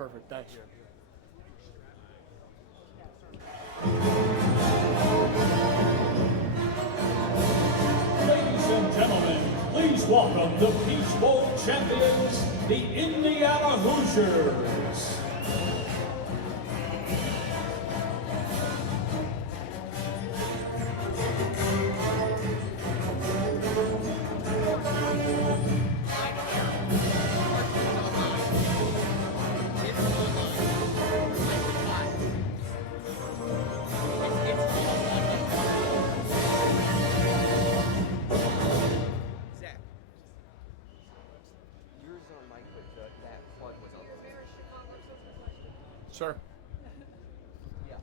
Perfect. Thank you. Ladies and gentlemen, please welcome the Peach Bowl champions, the Indiana Hoosiers. Sure. Yeah.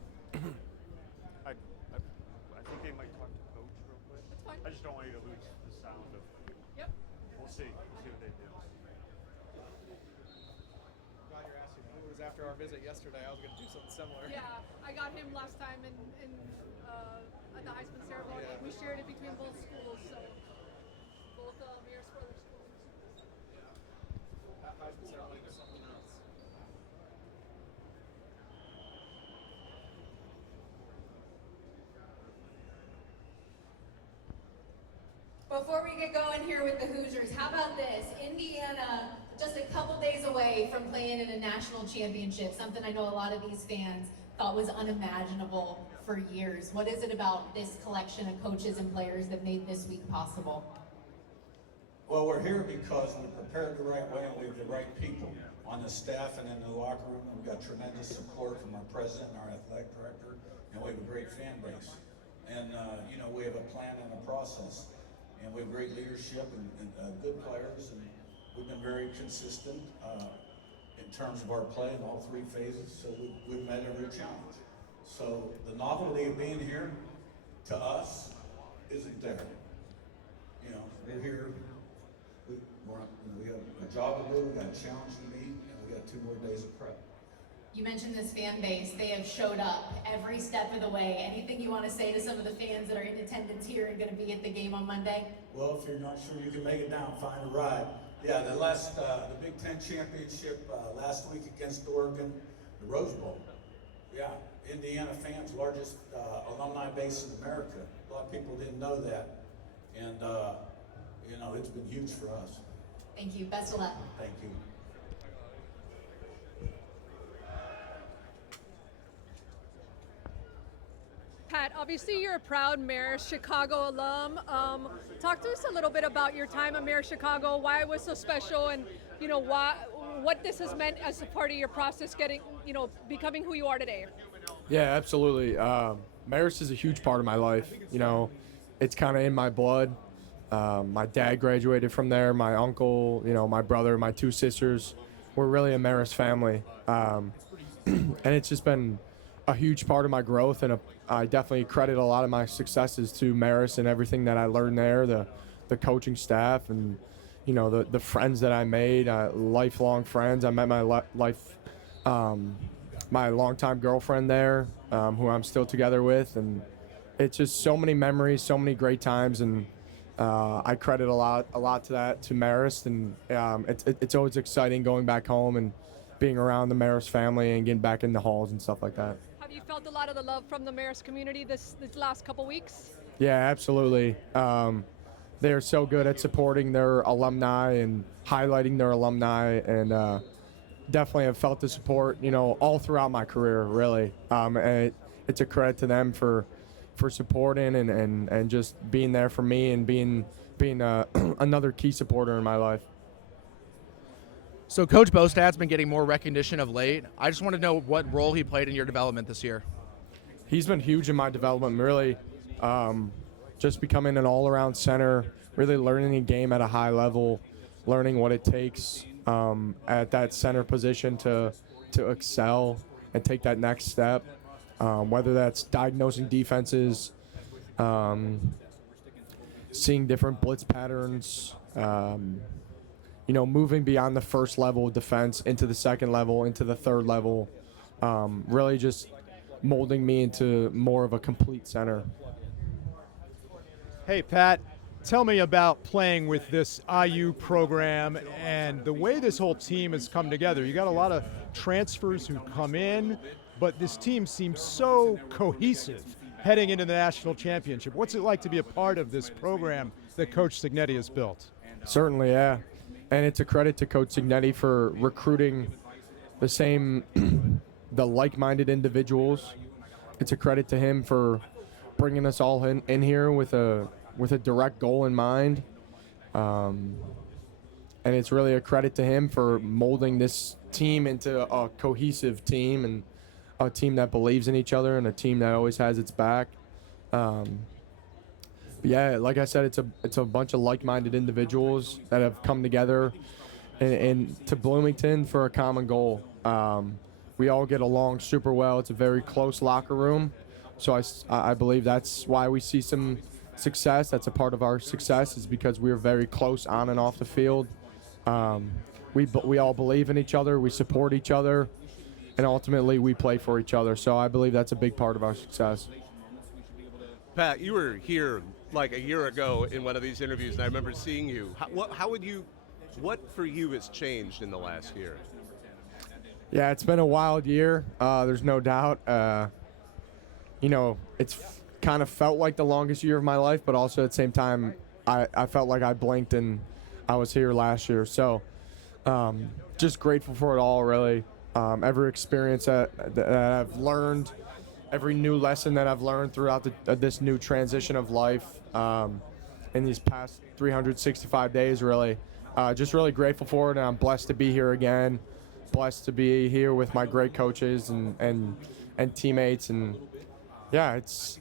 I think they might talk to coach real quick. That's fine. I just don't want you to lose the sound of. Yep. We'll see. We'll see what they do. Glad you're asking. It was after our visit yesterday. I was going to do something similar. Yeah, I got him last time at the Heisman ceremony. Yeah. We shared it between both schools, so both Mayor's brother schools. That Heisman ceremony was something else. Before we get going here with the Hoosiers, how about this? Indiana, just a couple days away from playing in a national championship, something I know a lot of these fans thought was unimaginable for years. What is it about this collection of coaches and players that made this week possible? Well, we're here because we're prepared the right way and we have the right people on the staff and in the locker room. We've got tremendous support from our president and our athletic director, and we have a great fan base. And, we have a plan and a process. And we have great leadership and good players, and we've been very consistent in terms of our play in all three phases, so we've met every challenge. So the novelty of being here, to us, isn't there. We're here, we have a job to do, we got a challenge to meet, and we got 2 more days of prep. You mentioned this fan base. They have showed up every step of the way. Anything you want to say to some of the fans that are in attendance here and going to be at the game on Monday? Well, if you're not sure you can make it down, find a ride. Yeah, the Big Ten Championship last week against Oregon, the Rose Bowl. Yeah, Indiana fans, largest alumni base in America. A lot of people didn't know that. And, it's been huge for us. Thank you. Best of luck. Thank you. Pat, obviously you're a proud Marist Chicago alum. Talk to us a little bit about your time at Marist Chicago, why it was so special, and what this has meant as a part of your process becoming who you are today. Yeah, absolutely. Marist is a huge part of my life. It's kind of in my blood. My dad graduated from there. My uncle, my brother, my 2 sisters. We're really a Marist family. And it's just been a huge part of my growth, and I definitely credit a lot of my successes to Marist and everything that I learned there, the coaching staff, and the friends that I made, lifelong friends. I met my longtime girlfriend there, who I'm still together with, and it's just so many memories, so many great times, and I credit a lot to that, to Marist, and it's always exciting going back home and being around the Marist family and getting back in the halls and stuff like that. Have you felt a lot of the love from the Marist community this last couple weeks? Yeah, absolutely. They're so good at supporting their alumni and highlighting their alumni, and definitely have felt the support, all throughout my career, really. And it's a credit to them for supporting and just being there for me and being another key supporter in my life. So Coach Bostad's been getting more recognition of late. I just want to know what role he played in your development this year. He's been huge in my development, really. Just becoming an all-around center, really learning the game at a high level, learning what it takes at that center position to excel and take that next step, whether that's diagnosing defenses, seeing different blitz patterns, moving beyond the first level of defense into the second level, into the third level, really just molding me into more of a complete center. Hey, Pat, tell me about playing with this IU program and the way this whole team has come together. You got a lot of transfers who come in, but this team seems so cohesive heading into the national championship. What's it like to be a part of this program that Coach Signetti has built? Certainly, yeah. And it's a credit to Coach Signetti for recruiting the like-minded individuals. It's a credit to him for bringing us all in here with a direct goal in mind. And it's really a credit to him for molding this team into a cohesive team and a team that believes in each other and a team that always has its back. But yeah, like I said, it's a bunch of like-minded individuals that have come together to Bloomington for a common goal. We all get along super well. It's a very close locker room. So I believe that's why we see some success. That's a part of our success is because we're very close on and off the field. We all believe in each other. We support each other. And ultimately, we play for each other. So I believe that's a big part of our success. Pat, you were here like a year ago in one of these interviews, and I remember seeing you. What for you has changed in the last year? Yeah, it's been a wild year. There's no doubt. It's kind of felt like the longest year of my life, but also at the same time, I felt like I blinked and I was here last year. So just grateful for it all, really. Every experience that I've learned, every new lesson that I've learned throughout this new transition of life in these past 365 days, really. Just really grateful for it, and I'm blessed to be here again, blessed to be here with my great coaches and teammates. And, yeah, it's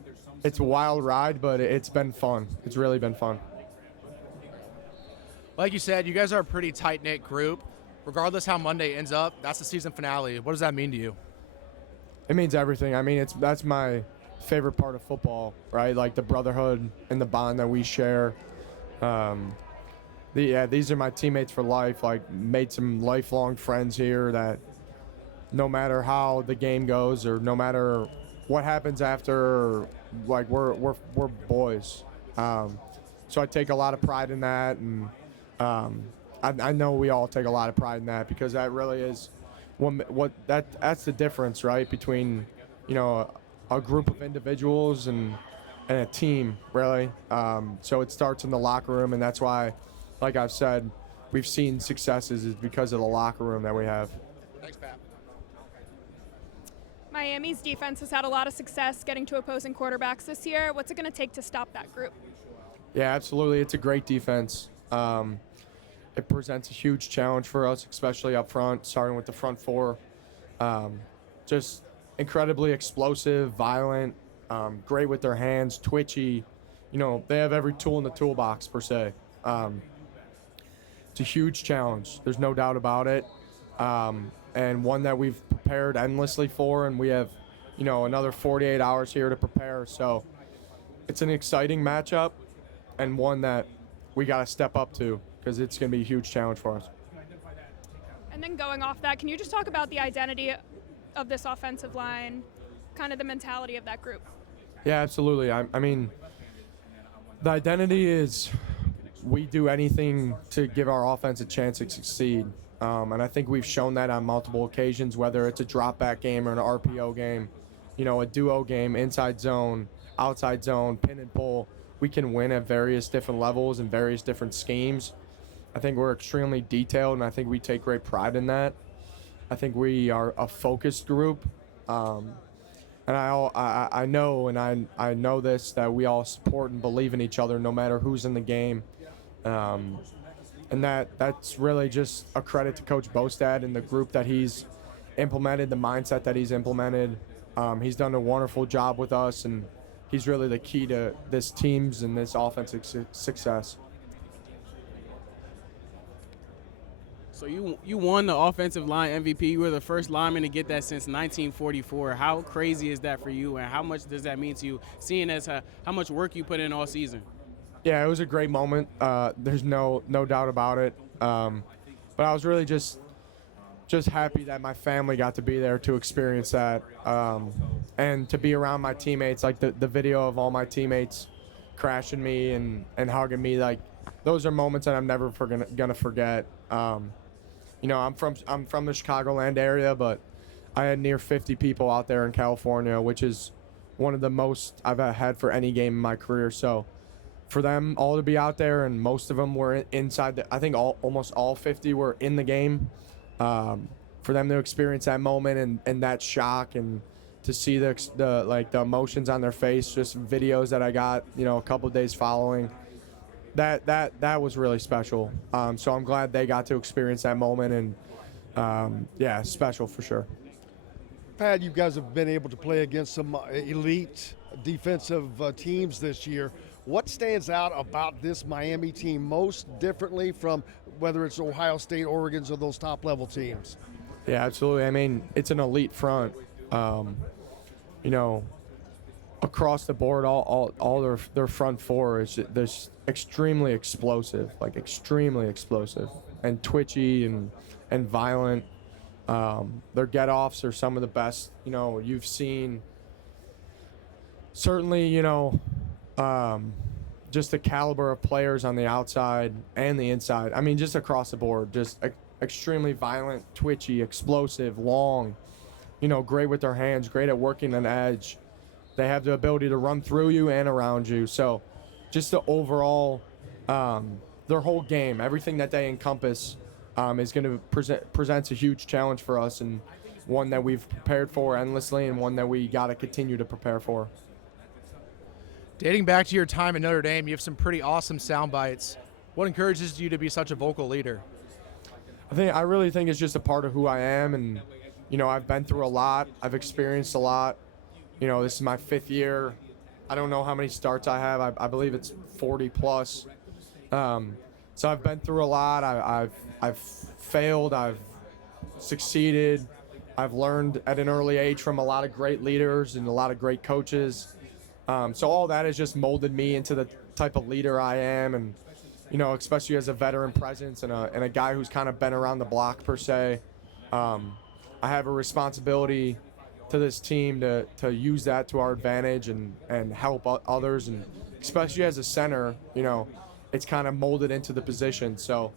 a wild ride, but it's been fun. It's really been fun. Like you said, you guys are a pretty tight-knit group. Regardless how Monday ends up, that's the season finale. What does that mean to you? It means everything. I mean, that's my favorite part of football, right? Like the brotherhood and the bond that we share. These are my teammates for life. Like, made some lifelong friends here that no matter how the game goes or no matter what happens after, like we're boys. So I take a lot of pride in that, and I know we all take a lot of pride in that because that really is that's the difference, right, between a group of individuals and a team, really. So it starts in the locker room, and that's why, like I've said, we've seen successes is because of the locker room that we have. Thanks, Pat. Miami's defense has had a lot of success getting to opposing quarterbacks this year. What's it going to take to stop that group? Yeah, absolutely. It's a great defense. It presents a huge challenge for us, especially up front, starting with the front four. Just incredibly explosive, violent, great with their hands, twitchy. They have every tool in the toolbox, per se. It's a huge challenge. There's no doubt about it. And one that we've prepared endlessly for, and we have, another 48 hours here to prepare. So it's an exciting matchup and one that we got to step up to because it's going to be a huge challenge for us. And then going off that, can you just talk about the identity of this offensive line, kind of the mentality of that group? Yeah, absolutely. I mean, the identity is we do anything to give our offense a chance to succeed. And I think we've shown that on multiple occasions, whether it's a drop back game or an RPO game, a duo game, inside zone, outside zone, pin and pull. We can win at various different levels and various different schemes. I think we're extremely detailed, and I think we take great pride in that. I think we are a focused group. And I know, and I know this, that we all support and believe in each other no matter who's in the game. And that's really just a credit to Coach Bostad and the group that he's implemented, the mindset that he's implemented. He's done a wonderful job with us, and he's really the key to this team's and this offensive success. So you won the offensive line MVP. You were the first lineman to get that since 1944. How crazy is that for you, and how much does that mean to you, seeing as how much work you put in all season? Yeah, it was a great moment. There's no doubt about it. But I was really just happy that my family got to be there to experience that, and to be around my teammates. Like the video of all my teammates, crashing me and hugging me. Like, those are moments that I'm never gonna forget. You know, I'm from the Chicagoland area, but I had near 50 people out there in California, which is one of the most I've had for any game in my career. So for them all to be out there, and most of them were inside I think almost all 50 were in the game. For them to experience that moment and that shock, and to see the emotions on their face, just videos that I got, you know, a couple of days following, that was really special. So I'm glad they got to experience that moment, and yeah, special for sure. Pat, you guys have been able to play against some elite defensive teams this year. What stands out about this Miami team most differently from whether it's Ohio State, Oregon's, or those top-level teams? Yeah, absolutely. I mean, it's an elite front. You know, across the board, all their front four is just extremely explosive, like extremely explosive and twitchy and violent. Their get-offs are some of the best, you know, you've seen. Certainly, you know, just the caliber of players on the outside and the inside. I mean, just across the board, just extremely violent, twitchy, explosive, long, you know, great with their hands, great at working an edge. They have the ability to run through you and around you. So just the overall, their whole game, everything that they encompass is going to presents a huge challenge for us, and one that we've prepared for endlessly, and one that we got to continue to prepare for. Dating back to your time at Notre Dame, you have some pretty awesome sound bites. What encourages you to be such a vocal leader? I really think it's just a part of who I am, and you know, I've been through a lot. I've experienced a lot. You know, this is my 5th year. I don't know how many starts I have. I believe it's 40 plus. So I've been through a lot. I've failed. I've succeeded. I've learned at an early age from a lot of great leaders and a lot of great coaches. So all that has just molded me into the type of leader I am, and you know, especially as a veteran presence and a guy who's kind of been around the block per se. I have a responsibility to this team to use that to our advantage and help others, and especially as a center, you know, it's kind of molded into the position. So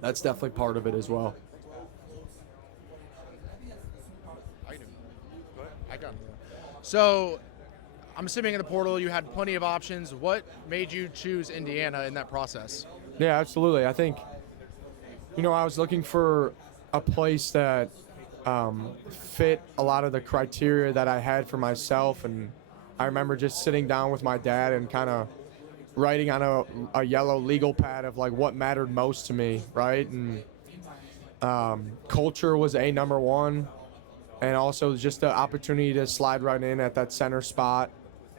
that's definitely part of it as well. So I'm assuming in the portal you had plenty of options. What made you choose Indiana in that process? Yeah, absolutely. I think, you know, I was looking for a place that fit a lot of the criteria that I had for myself, and I remember just sitting down with my dad and kind of writing on a yellow legal pad of like what mattered most to me, right? And culture was number one, and also just the opportunity to slide right in at that center spot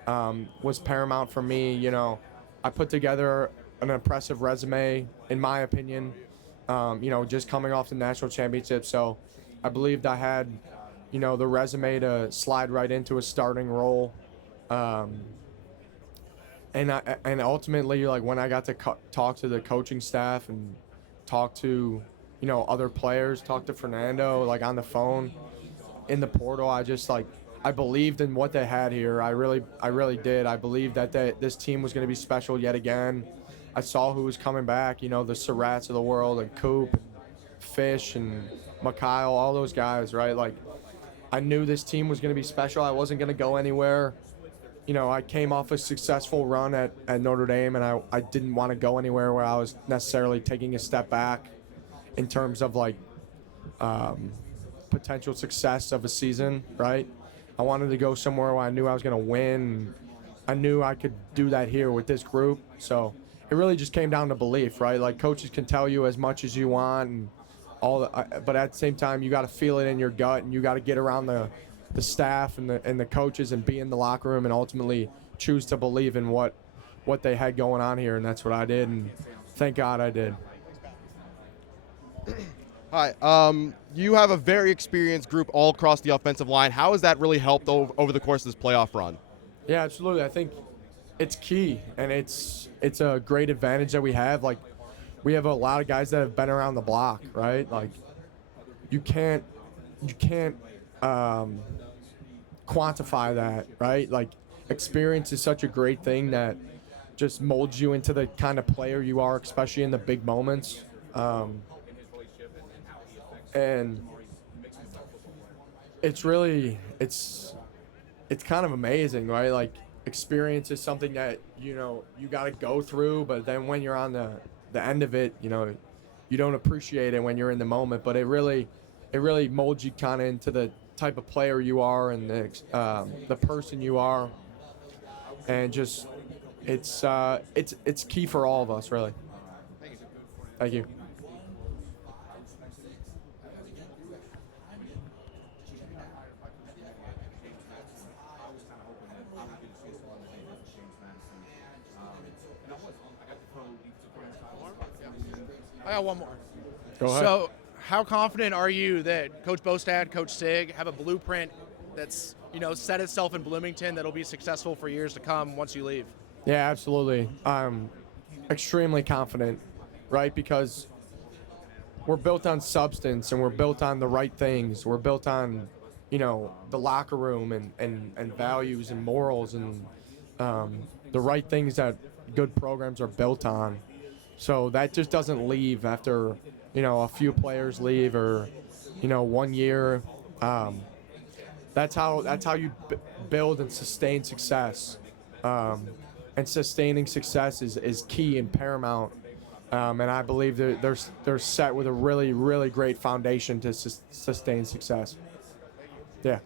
was paramount for me. You know, I put together an impressive resume, in my opinion, you know, just coming off the national championship. So I believed I had, you know, the resume to slide right into a starting role. And ultimately, like, when I got to talk to the coaching staff and talk to, you know, other players, talk to Fernando, like, on the phone, in the portal, I believed in what they had here. I really did. I believed that this team was going to be special yet again. I saw who was coming back, you know, the Surratts of the world, and Coop, and Fish, and Mikhail, all those guys, right? Like, I knew this team was going to be special. I wasn't going to go anywhere. You know, I came off a successful run at Notre Dame, and I didn't want to go anywhere where I was necessarily taking a step back in terms of, like, potential success of a season, right? I wanted to go somewhere where I knew I was going to win. I knew I could do that here with this group. So it really just came down to belief, right? Like, coaches can tell you as much as you want, and but at the same time, you got to feel it in your gut, and you got to get around the staff and the coaches and be in the locker room and ultimately choose to believe in what they had going on here, and that's what I did, and thank God I did. Hi. You have a very experienced group all across the offensive line. How has that really helped over the course of this playoff run? Yeah, absolutely. I think it's key, and it's a great advantage that we have. Like, we have a lot of guys that have been around the block, right? Like, you can't quantify that, right? Like, experience is such a great thing that just molds you into the kind of player you are, especially in the big moments. And it's really it's kind of amazing, right? Like, experience is something that you got to go through, but then when you're on the end of it, you don't appreciate it when you're in the moment. But it really molds you kind of into the type of player you are and the person you are, and just it's key for all of us, really. Thank you. I got one more. Go ahead. So, how confident are you that Coach Bostad, Coach Sig have a blueprint that's set itself in Bloomington that'll be successful for years to come once you leave? Yeah, absolutely. I'm extremely confident, right? Because we're built on substance and we're built on the right things. We're built on, the locker room and values and morals and the right things that good programs are built on. So that just doesn't leave after, a few players leave or, 1 year. That's how you build and sustain success. And sustaining success is key and paramount. And I believe they're set with a really, really great foundation to sustain success. Yeah.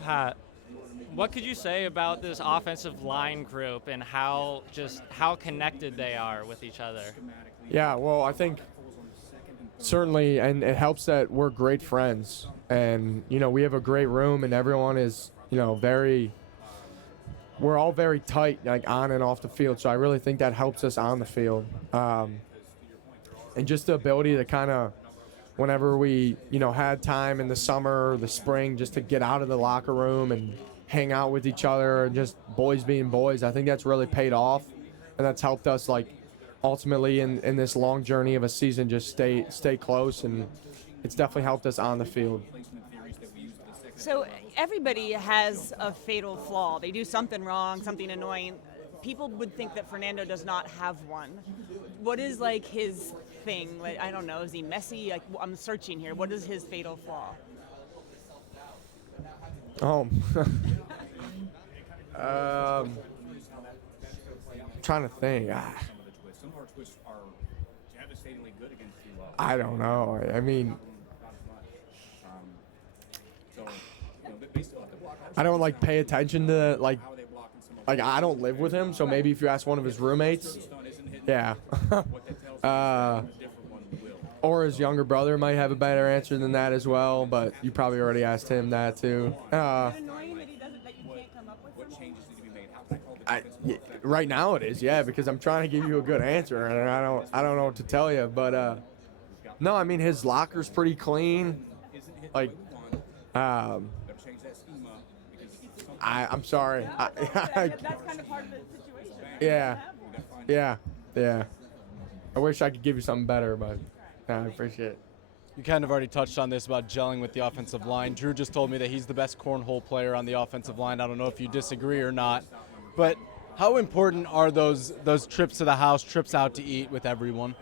Pat, what could you say about this offensive line group and how connected they are with each other? Yeah, well, I think certainly, and it helps that we're great friends, and we have a great room, and everyone is we're all very tight, like on and off the field. So I really think that helps us on the field, and just the ability to kind of, whenever we had time in the summer or the spring, just to get out of the locker room and hang out with each other and just boys being boys. I think that's really paid off, and that's helped us, like, ultimately in this long journey of a season, just stay close, and it's definitely helped us on the field. So everybody has a fatal flaw. They do something wrong, something annoying. People would think that Fernando does not have one. What is, like, his thing? Like, I don't know. Is he messy? Like, I'm searching here. What is his fatal flaw? Trying to think. I don't know. I mean, I don't like pay attention to like I don't live with him, so maybe if you ask one of his roommates, yeah. Or his younger brother might have a better answer than that as well, but you probably already asked him that too. Right now it is, yeah, because I'm trying to give you a good answer, and I don't know what to tell you, but no, I mean, his locker's pretty clean. Like, I'm sorry. That's kind of part of the situation. Yeah. I wish I could give you something better, but I appreciate it. You kind of already touched on this about gelling with the offensive line. Drew just told me that he's the best cornhole player on the offensive line. I don't know if you disagree or not, but how important are those trips to the house, trips out to eat with everyone?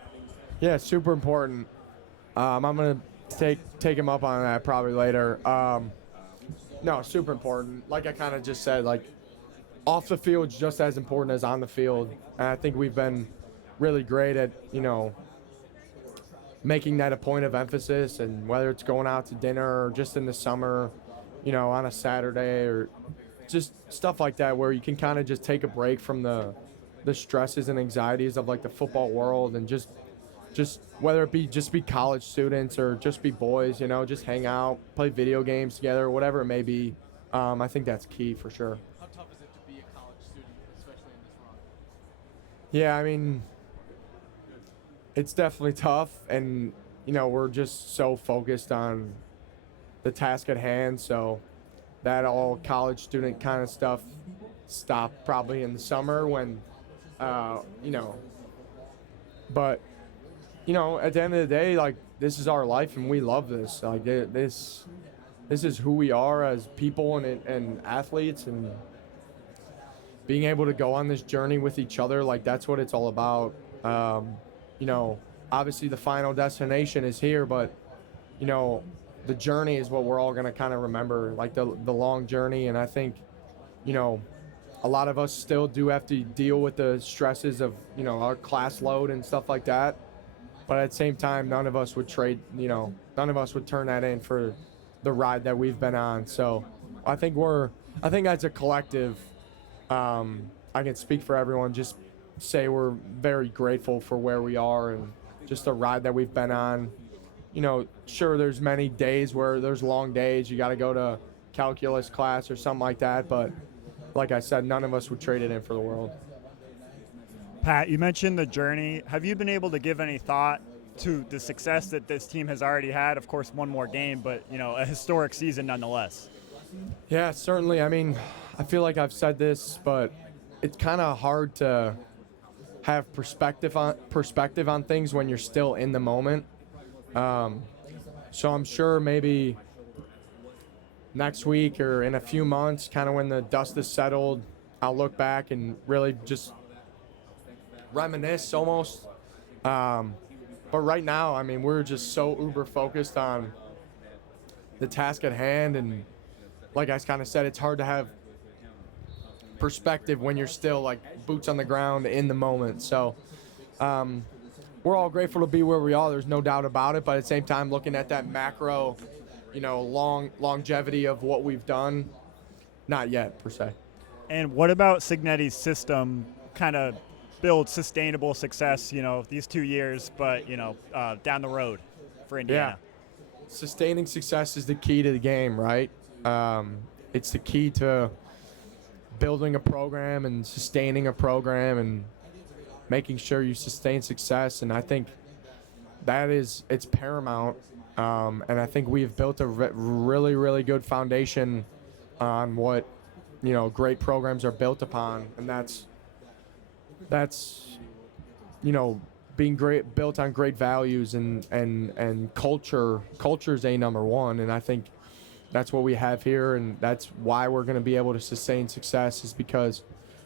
Yeah, super important. I'm gonna take him up on that probably later. No, super important. Like I kind of just said, like, off the field is just as important as on the field, and I think we've been really great at making that a point of emphasis, and whether it's going out to dinner or just in the summer, on a Saturday or just stuff like that, where you can kind of just take a break from the stresses and anxieties of, like, the football world, and just whether it be college students or just be boys, just hang out, play video games together, whatever it may be. I think that's key for sure. How tough is it to be a college student, especially in this run? Yeah, I mean, it's definitely tough, and we're just so focused on the task at hand, so that all college student kind of stuff stopped probably in the summer when But, you know, at the end of the day, like, this is our life and we love this. Like, this is who we are as people and athletes, and being able to go on this journey with each other, like, that's what it's all about. You know, obviously the final destination is here, but, you know, the journey is what we're all going to kind of remember, like the long journey. And I think, you know, a lot of us still do have to deal with the stresses of, you know, our class load and stuff like that. But at the same time, none of us would trade, you know, none of us would turn that in for the ride that we've been on. So I think as a collective, I can speak for everyone, just say we're very grateful for where we are and just the ride that we've been on. You know, sure, there's many days where there's long days. You got to go to calculus class or something like that. But like I said, none of us would trade it in for the world. Pat, you mentioned the journey. Have you been able to give any thought to the success that this team has already had? Of course, one more game, but, you know, a historic season nonetheless. Yeah, certainly. I mean, I feel like I've said this, but it's kind of hard to have perspective on things when you're still in the moment. So I'm sure maybe next week or in a few months, kind of when the dust is settled, I'll look back and really just reminisce almost. But right now, I mean, we're just so uber focused on the task at hand. And like I kind of said, it's hard to have perspective when you're still like boots on the ground in the moment. So we're all grateful to be where we are. There's no doubt about it. But at the same time, looking at that macro, you know, longevity of what we've done, not yet per se. And what about Cignetti's system kind of build sustainable success, you know, these 2 years, but, you know, down the road for Indiana? Yeah. Sustaining success is the key to the game, right? It's the key to building a program and sustaining a program and making sure you sustain success. And I think it's paramount. And I think we've built a really, really good foundation on what, you know, great programs are built upon. And that's, you know, being built on great values and culture. Culture is number one. And I think that's what we have here. And that's why we're going to be able to sustain success, is because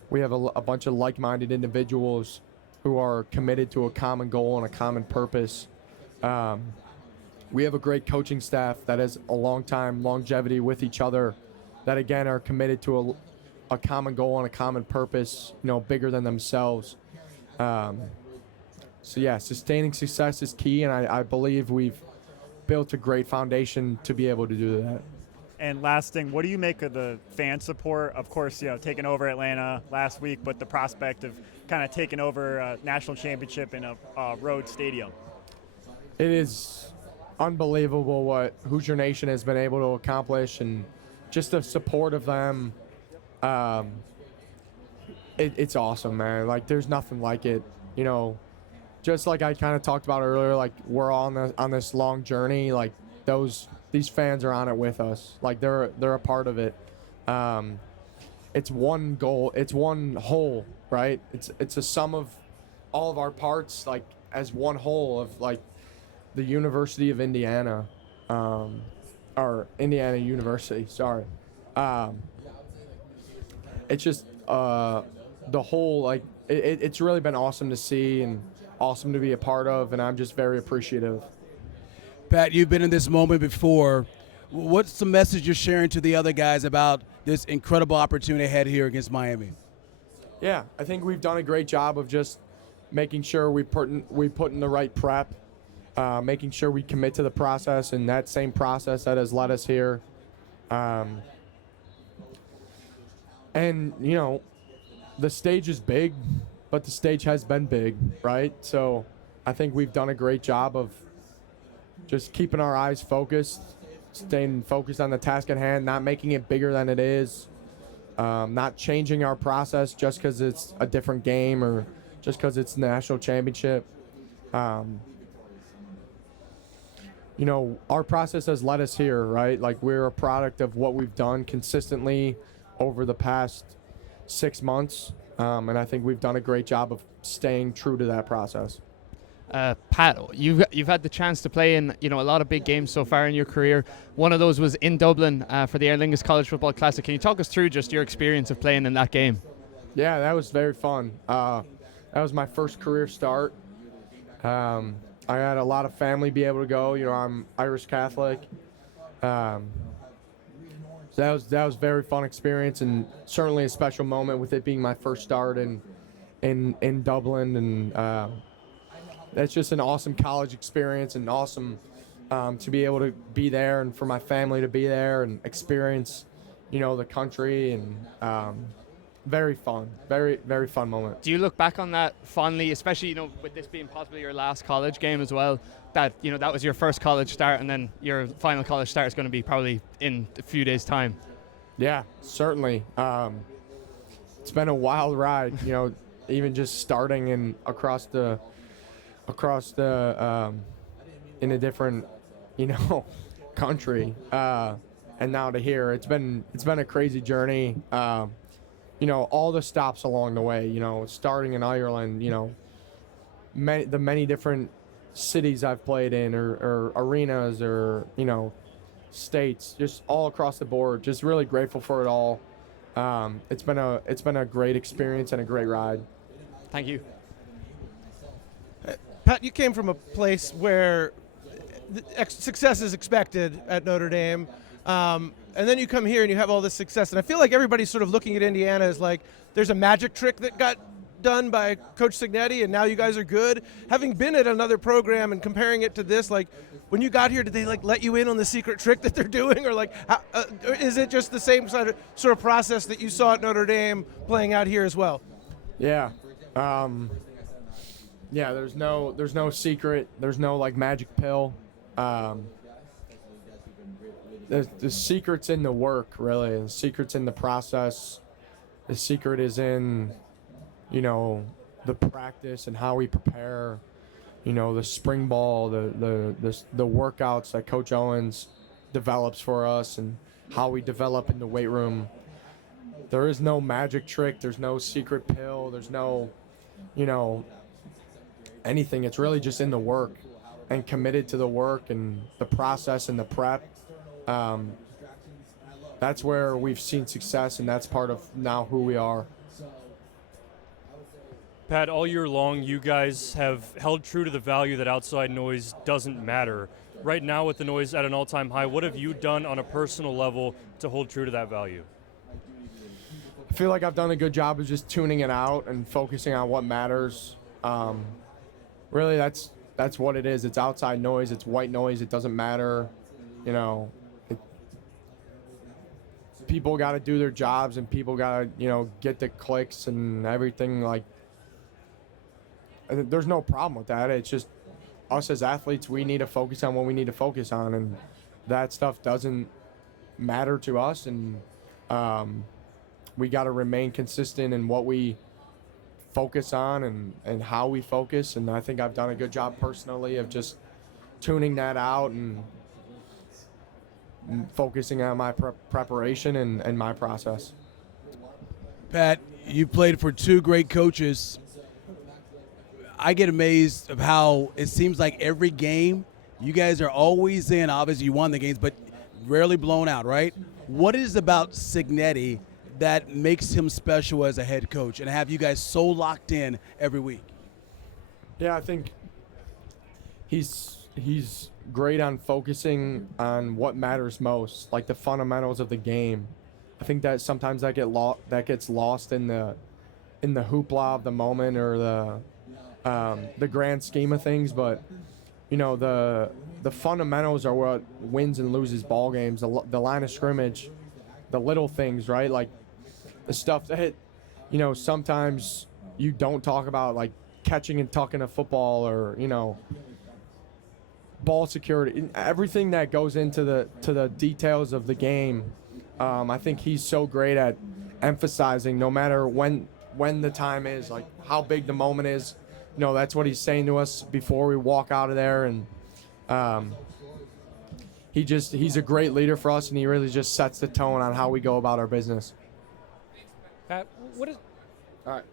we have a bunch of like-minded individuals who are committed to a common goal and a common purpose. We have a great coaching staff that has a long time longevity with each other, that again are committed to a common goal and a common purpose, you know, bigger than themselves. So yeah, sustaining success is key, and I believe we've built a great foundation to be able to do that. And last thing, what do you make of the fan support? Of course, you know, taking over Atlanta last week, but the prospect of kind of taking over a national championship in a road stadium. It is unbelievable what Hoosier Nation has been able to accomplish, and just the support of them. It's awesome, man. Like, there's nothing like it. You know, just like I kind of talked about earlier, like, we're all on this long journey. Like, these fans are on it with us. Like, they're a part of it. It's one goal. It's one whole, right? It's a sum of all of our parts, like, as one whole of, like, the University of Indiana, or Indiana University, sorry. It's just the whole, like, it's really been awesome to see and awesome to be a part of, and I'm just very appreciative. Pat, you've been in this moment before. What's the message you're sharing to the other guys about this incredible opportunity ahead here against Miami? Yeah, I think we've done a great job of just making sure we put in the right prep, making sure we commit to the process, and that same process that has led us here. And, you know, the stage is big, but the stage has been big, right? So I think we've done a great job of just keeping our eyes focused, staying focused on the task at hand, not making it bigger than it is, not changing our process just because it's a different game or just because it's the national championship. You know, our process has led us here, right? Like, we're a product of what we've done consistently over the past 6 months, and I think we've done a great job of staying true to that process. Pat, you've had the chance to play in a lot of big games so far in your career. One of those was in Dublin for the Aer Lingus College Football Classic. Can you talk us through just your experience of playing in that game? Yeah, that was very fun. That was my first career start. I had a lot of family be able to go. I'm Irish Catholic. So that was a very fun experience, and certainly a special moment with it being my first start in Dublin, and it's just an awesome college experience, and awesome to be able to be there, and for my family to be there and experience the country, and very fun, very, very fun moment. Do you look back on that fondly, especially with this being possibly your last college game as well, that that was your first college start, and then your final college start is going to be probably in a few days' time? Yeah, certainly. It's been a wild ride, even just starting in across the in a different country, and now to here. It's been a crazy journey. All the stops along the way, starting in Ireland, the many different cities I've played in, or arenas, or states, just all across the board. Just really grateful for it all. It's been a great experience and a great ride. Thank you. Pat, you came from a place where success is expected at Notre Dame, and then you come here and you have all this success. And I feel like everybody's sort of looking at Indiana as like there's a magic trick that got done by Coach Cignetti, and now you guys are good. Having been at another program and comparing it to this, like when you got here, did they let you in on the secret trick that they're doing, or or is it just the same sort of process that you saw at Notre Dame playing out here as well? Yeah. Yeah, there's no secret. There's no magic pill. The secret's in the work, really. The secret's in the process. The secret is in, the practice and how we prepare. The spring ball, the workouts that Coach Owens develops for us, and how we develop in the weight room. There is no magic trick. There's no secret pill. There's no, anything. It's really just in the work, and committed to the work and the process and the prep. That's where we've seen success, and that's part of now who we are. Pat, all year long, you guys have held true to the value that outside noise doesn't matter. Right now, with the noise at an all-time high, what have you done on a personal level to hold true to that value? I feel like I've done a good job of just tuning it out and focusing on what matters. Really, that's what it is. It's outside noise. It's white noise. It doesn't matter. People got to do their jobs, and people got to, get the clicks and everything. There's no problem with that. It's just us as athletes, we need to focus on what we need to focus on, and that stuff doesn't matter to us, and we got to remain consistent in what we focus on and how we focus. And I think I've done a good job personally of just tuning that out and focusing on my preparation and my process. Pat, you played for two great coaches. I get amazed of how it seems like every game you guys are always in. Obviously, you won the games, but rarely blown out, right? What is it about Cignetti that makes him special as a head coach and have you guys so locked in every week? Yeah, I think he's great on focusing on what matters most, like the fundamentals of the game. I think that sometimes that gets lost in the hoopla of the moment, or the grand scheme of things. But the fundamentals are what wins and loses ball games. The line of scrimmage, the little things, right? Like the stuff that sometimes you don't talk about, like catching and tucking a football, or ball security, everything that goes into the details of the game. I think he's so great at emphasizing, no matter when the time is, like how big the moment is. That's what he's saying to us before we walk out of there, and he's a great leader for us, and he really just sets the tone on how we go about our business. Pat, what is? All right.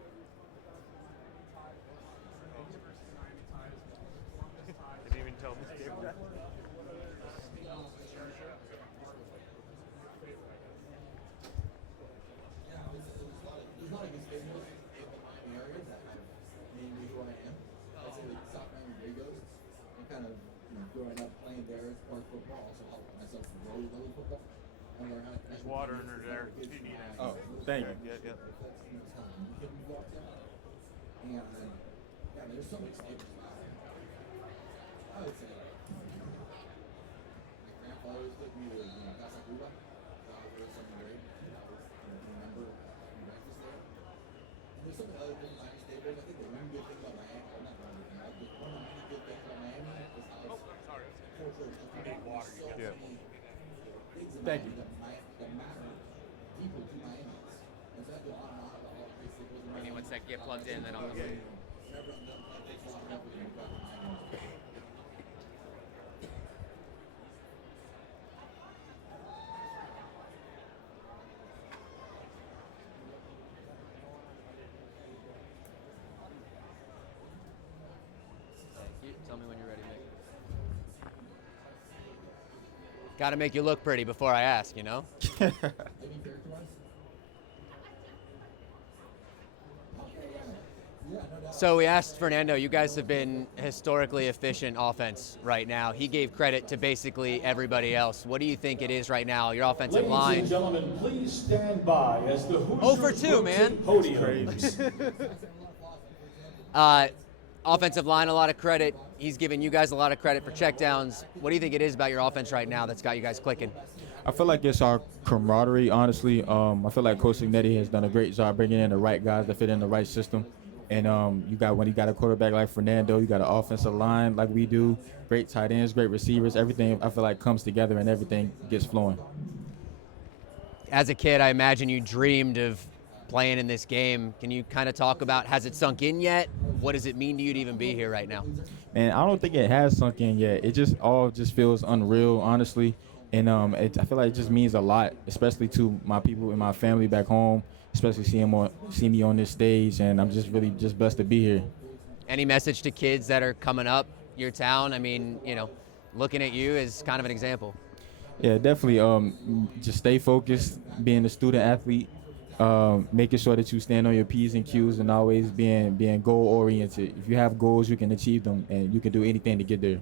There's water under there. If you need it. Oh, thank you. Yeah. Thank you. Maybe once that get plugged in, then I'll. Tell me when you're ready, Mick. Got to make you look pretty before I ask, you know? So we asked Fernando, you guys have been historically efficient offense right now. He gave credit to basically everybody else. What do you think it is right now, your offensive line? Ladies and gentlemen, please stand by as the Hoosiers 0 for 2, man. podium. Offensive line, a lot of credit. He's giving you guys a lot of credit for checkdowns. What do you think it is about your offense right now that's got you guys clicking? I feel like it's our camaraderie, honestly. I feel like Coach Signetti has done a great job bringing in the right guys that fit in the right system. And when you got a quarterback like Fernando, you got an offensive line like we do, great tight ends, great receivers. Everything, I feel like, comes together and everything gets flowing. As a kid, I imagine you dreamed of playing in this game. Can you kind of talk about, has it sunk in yet? What does it mean to you to even be here right now? Man, I don't think it has sunk in yet. It just all feels unreal, honestly. And I feel like it just means a lot, especially to my people and my family back home, especially see me on this stage. And I'm just really just blessed to be here. Any message to kids that are coming up your town? I mean, looking at you is kind of an example. Yeah, definitely. Just stay focused, being a student athlete, making sure that you stand on your P's and Q's, and always being goal oriented. If you have goals, you can achieve them, and you can do anything to get there.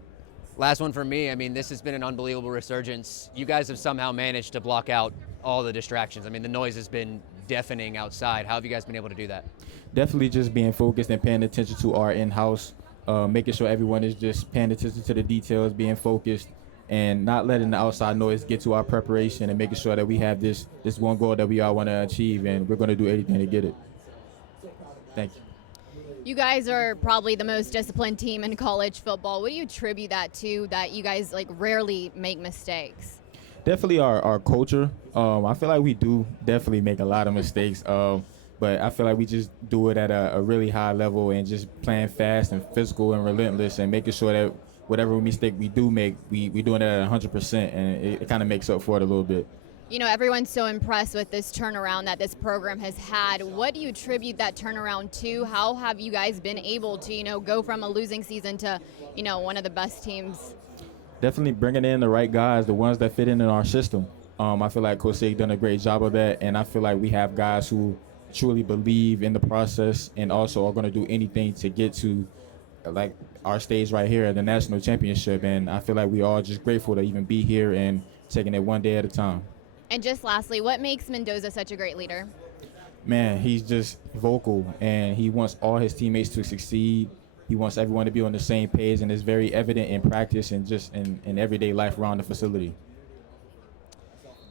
Last one for me. I mean, this has been an unbelievable resurgence. You guys have somehow managed to block out all the distractions. I mean, the noise has been deafening outside. How have you guys been able to do that? Definitely just being focused and paying attention to our in-house, making sure everyone is just paying attention to the details, being focused, and not letting the outside noise get to our preparation, and making sure that we have this one goal that we all want to achieve, and we're going to do anything to get it. Thank you. You guys are probably the most disciplined team in college football. What do you attribute that to, that you guys rarely make mistakes? Definitely our culture. I feel like we do definitely make a lot of mistakes, but I feel like we just do it at a really high level, and just playing fast and physical and relentless, and making sure that whatever mistake we do make, we doing it at 100%, and it kind of makes up for it a little bit. Everyone's so impressed with this turnaround that this program has had. What do you attribute that turnaround to? How have you guys been able to, go from a losing season to, one of the best teams? Definitely bringing in the right guys, the ones that fit in our system. I feel like Coach Sig done a great job of that, and I feel like we have guys who truly believe in the process and also are going to do anything to get to our stage right here at the national championship. And I feel like we are just grateful to even be here and taking it one day at a time. And just lastly, what makes Mendoza such a great leader? Man, he's just vocal, and he wants all his teammates to succeed. He wants everyone to be on the same page, and it's very evident in practice and just in everyday life around the facility.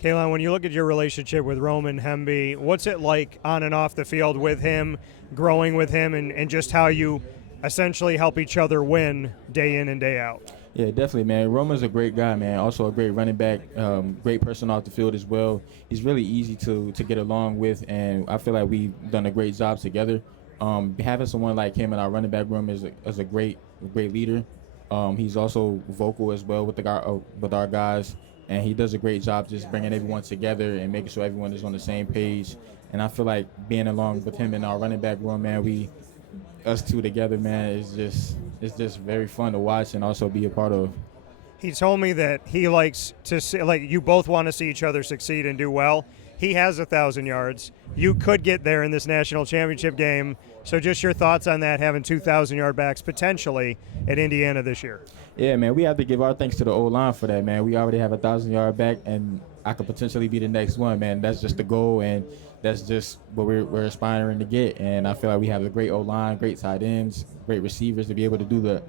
Kaelon, when you look at your relationship with Roman Hemby, what's it like on and off the field with him, growing with him, and just how you essentially help each other win day in and day out? Yeah, definitely, man. Roman's a great guy, man. Also a great running back, great person off the field as well. He's really easy to get along with, and I feel like we've done a great job together. Having someone like him in our running back room is a great leader. He's also vocal as well with our guys, and he does a great job just bringing everyone together and making sure everyone is on the same page. And I feel like being along with him in our running back room, man, us two together, man, it's just very fun to watch and also be a part of. He told me that he likes to see, you both want to see each other succeed and do well. He has 1,000 yards. You could get there in this national championship game. So just your thoughts on that, having 2,000-yard backs potentially at Indiana this year. Yeah, man, we have to give our thanks to the O-line for that, man. We already have a 1,000-yard back, and I could potentially be the next one, man. That's just the goal, and that's just what we're aspiring to get. And I feel like we have a great O-line, great tight ends, great receivers to be able to do that.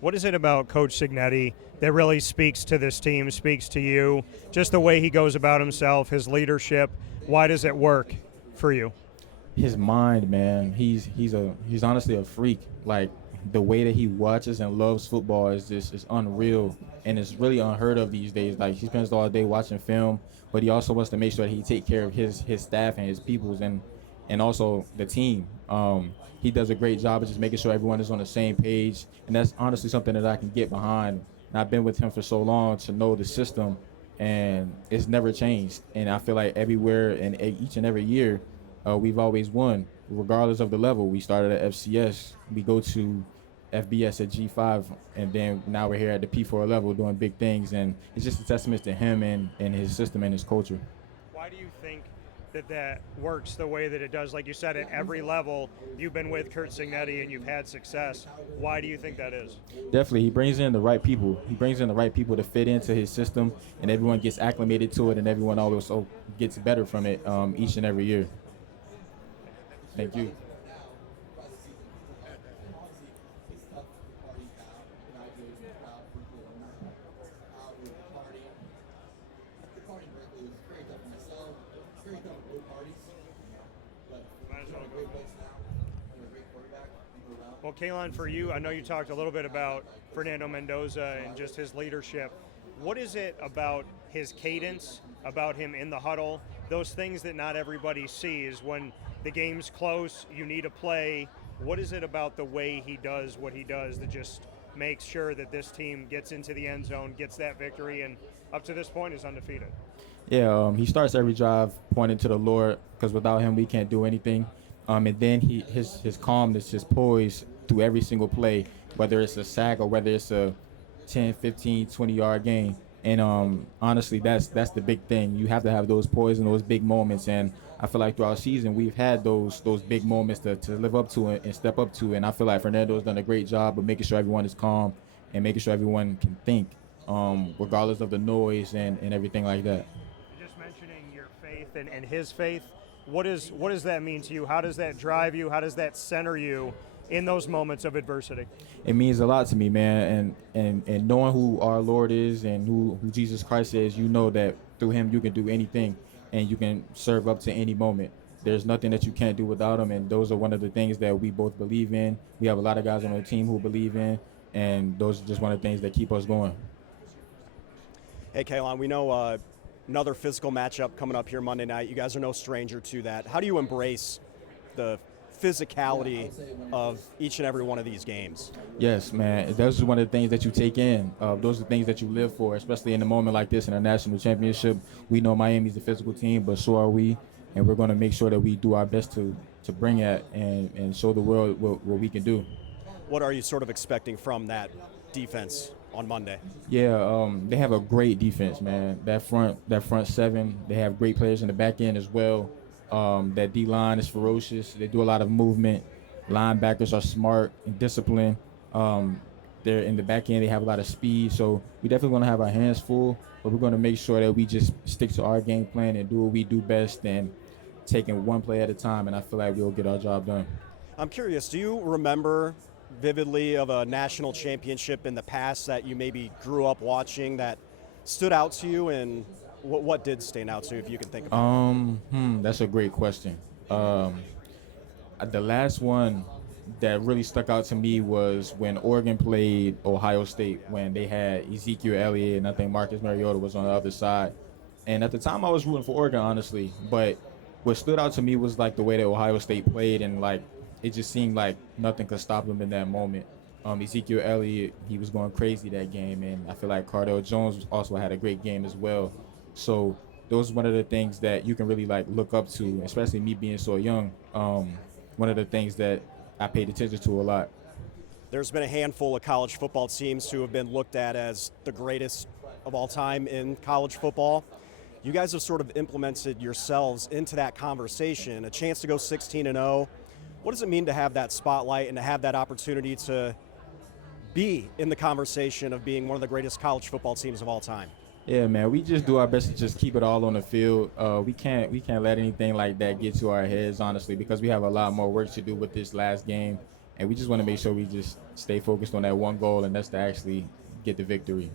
What is it about Coach Signetti that really speaks to this team, speaks to you, just the way he goes about himself, his leadership? Why does it work for you? His mind, man. He's honestly a freak. Like, the way that he watches and loves football is unreal, and it's really unheard of these days. Like, he spends all day watching film, but he also wants to make sure that he take care of his staff and his peoples and also the team. He does a great job of just making sure everyone is on the same page, and that's honestly something that I can get behind. And I've been with him for so long to know the system, and it's never changed. And I feel like everywhere and each and every year, we've always won, regardless of the level. We started at FCS, we go to FBS at G5, and then now we're here at the P4 level doing big things. And it's just a testament to him and his system and his culture. Why do you think that works the way that it does? Like you said, at every level, you've been with Curt Signetti and you've had success. Why do you think that is? Definitely, he brings in the right people. He brings in the right people to fit into his system, and everyone gets acclimated to it, and everyone always gets better from it each and every year. Thank you. Well, Kaelon, for you, I know you talked a little bit about Fernando Mendoza and just his leadership. What is it about his cadence, about him in the huddle, those things that not everybody sees when the game's close, you need a play? What is it about the way he does what he does that just makes sure that this team gets into the end zone, gets that victory, and up to this point is undefeated? Yeah, he starts every drive pointing to the Lord, because without him we can't do anything. And then his calmness, his poise through every single play, whether it's a sack or whether it's a 10, 15, 20-yard game. And honestly, that's the big thing. You have to have those poise and those big moments. And I feel like throughout the season we've had those big moments to live up to and step up to. And I feel like Fernando's done a great job of making sure everyone is calm and making sure everyone can think, regardless of the noise and everything like that. Just mentioning your faith and his faith, what does that mean to you? How does that drive you? How does that center you in those moments of adversity? It means a lot to me, man. And knowing who our Lord is and who Jesus Christ is, you know that through him you can do anything and you can serve up to any moment. There's nothing that you can't do without him, and those are one of the things that we both believe in. We have a lot of guys on the team who believe in, and those are just one of the things that keep us going. Hey, Kaelon, we know another physical matchup coming up here Monday night. You guys are no stranger to that. How do you embrace the physicality of each and every one of these games? Yes, man. Those are one of the things that you take in. Those are the things that you live for, especially in a moment like this in a national championship. We know Miami's a physical team, but so are we, and we're going to make sure that we do our best to bring it and show the world what we can do. What are you sort of expecting from that defense on Monday? Yeah, they have a great defense, man. That front seven, they have great players in the back end as well. That D-line is ferocious. They do a lot of movement. Linebackers are smart and disciplined. They're in the back end. They have a lot of speed. So we definitely going to have our hands full, but we're going to make sure that we just stick to our game plan and do what we do best and taking one play at a time, and I feel like we'll get our job done. I'm curious, do you remember vividly of a national championship in the past that you maybe grew up watching that stood out to you, and what did stand out to you, if you can think about it? That's a great question. The last one that really stuck out to me was when Oregon played Ohio State, when they had Ezekiel Elliott and I think Marcus Mariota was on the other side. And at the time I was rooting for Oregon, honestly, but what stood out to me was like the way that Ohio State played, and like it just seemed like nothing could stop them in that moment. Ezekiel Elliott, he was going crazy that game, and I feel like Cardell Jones also had a great game as well. So those are one of the things that you can really like look up to, especially me being so young. One of the things that I paid attention to a lot. There's been a handful of college football teams who have been looked at as the greatest of all time in college football. You guys have sort of implemented yourselves into that conversation, a chance to go 16-0. What does it mean to have that spotlight and to have that opportunity to be in the conversation of being one of the greatest college football teams of all time? Yeah, man, we just do our best to just keep it all on the field. We can't let anything like that get to our heads, honestly, because we have a lot more work to do with this last game, and we just want to make sure we just stay focused on that one goal, and that's to actually get the victory.